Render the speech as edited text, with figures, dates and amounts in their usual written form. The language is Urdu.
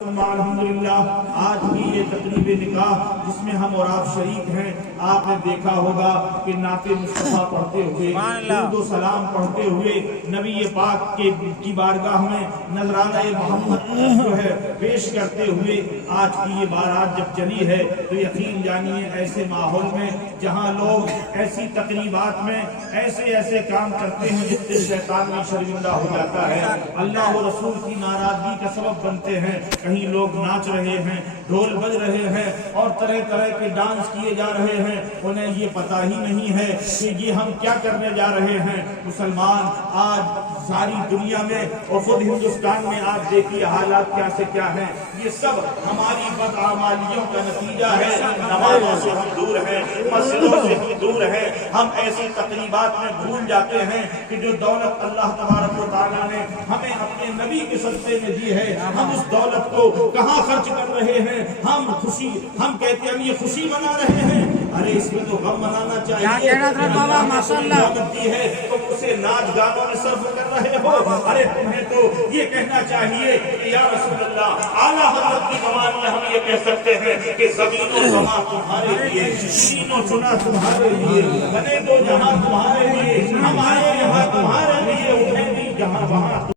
الحمدللہ آج کی یہ تقریب نکاح جس میں ہم اور آپ شریک ہیں، آپ نے دیکھا ہوگا کہ نعت مصطفیٰ پڑھتے ہوئے درود و سلام پڑھتے ہوئے نبی پاک کی بارگاہ میں نذرانہ محمد جو ہے پیش کرتے ہوئے آج کی یہ بارات جب چلی ہے تو یقین جانیے ایسے ماحول میں جہاں لوگ ایسی تقریبات میں ایسے کام کرتے ہیں جس سے شیطان میں شرمندہ ہو جاتا ہے، اللہ و رسول کی ناراضگی کا سبب بنتے ہیں، کہیں لوگ ناچ رہے ہیں، ڈھول بج رہے ہیں اور طرح طرح کے ڈانس کیے جا رہے ہیں، انہیں یہ پتہ ہی نہیں ہے کہ یہ ہم کیا کرنے جا رہے ہیں۔ مسلمان آج ساری دنیا میں اور خود ہندوستان میں آپ دیکھیے حالات کیا سے کیا ہیں، یہ سب ہماری بدعمالیوں کا نتیجہ ہے۔ نمازوں سے ہم دور ہیں، مسجدوں سے ہم دور ہیں، ہم ایسی تقریبات میں بھول جاتے ہیں کہ جو دولت اللہ تبارک و تعالیٰ نے ہمیں اپنے نبی کے صدقے میں دی ہے، ہم اس دولت کو کہاں خرچ کر رہے ہیں۔ ہم کہتے ہیں ہم یہ خوشی منا رہے ہیں، ارے اس میں تو غم منانا چاہیے۔ دولت دی ہے تم اسے ناچ گانوں میں صرف کر رہے ہو، ارے تمہیں تو یہ کہنا چاہیے کہ یا رسول اللہ، اعلیٰ حضرت کی زبان میں ہم یہ کہہ سکتے ہیں کہ زمین و سما تمہارے لیے، شین و چنا تمہارے لیے، بنے دو جہاں تمہارے لیے، ہم آئے یہاں تمہارے لیے، اٹھیں بھی جہاں وہاں